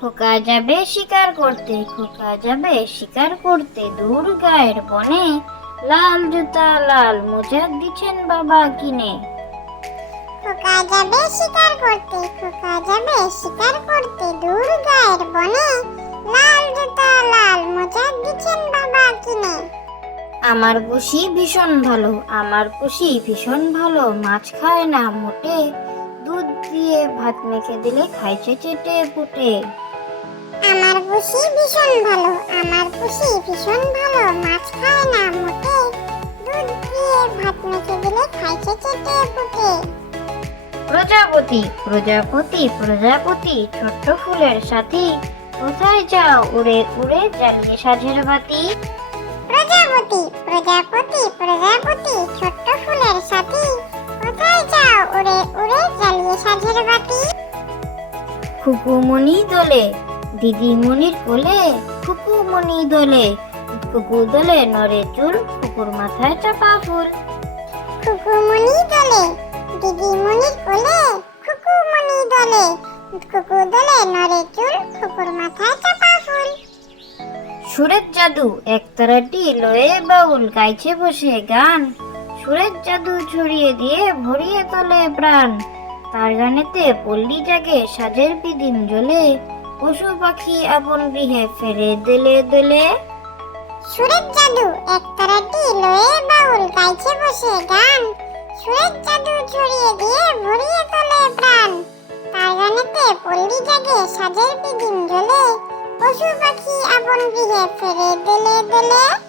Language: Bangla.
খোকা যাবে শিকার করতে খোকা যাবে শিকার করতে দূর গায়ের বনে লাল জুতা লাল মোজা দিচ্ছেন বাবা কিনে খোকা যাবে শিকার করতে খোকা যাবে শিকার করতে দূর গায়ের বনে লাল জুতা লাল মোজা দিচ্ছেন বাবা কিনে আমার কুশি ভীষণ ভালো আমার কুশি ভীষণ ভালো মাছ খায় না মোটে দুধ দিয়ে ভাত মেখে দিলে খাইছে চেটে পুটে আমার পুষি ভীষণ ভালো আমার পুষি ভীষণ ভালো মাছ খায় না মোটে দুধ দিয়ে ভাত মেখে দিলে খাইছে চেটে পুটে প্রজাপতি প্রজাপতি প্রজাপতি ছোট্ট ফুলের সাথী কোথায় যাও উড়ে উড়ে জ্বালিয়ে সাজের বাতি প্রজাপতি প্রজাপতি করে উড়ে জ্বালিয়ে সাজের বাতি খুকুমণি দোলে দিদিমণির কোলে খুকুমণি দোলে কুকু দোলে নরে চুল কুকুর মাথায় চাপা ফুল খুকুমণি দোলে দিদিমণির কোলে খুকুমণি দোলে কুকু দোলে নরে চুল কুকুর মাথায় চাপা ফুল সুরের জাদু একতারাটি লয়ে বাউল গাইছে বসে গান সুরের জাদু ছড়িয়ে দিয়ে ভরিয়ে তোলে প্রাণ তার গানেতে পল্লী জাগে সাজের বিদিন জ্বলে পশু পাখি আপন গৃহে ফেরে দেলে দেলে সুরের জাদু একতারাটি লয়ে বাউল গাইছে বসে গান সুরের জাদু ছড়িয়ে দিয়ে ভরিয়ে তোলে প্রাণ তার গানেতে পল্লী জাগে সাজের বিদিন জ্বলে পশু পাখি আপন গৃহে ফেরে দেলে দেলে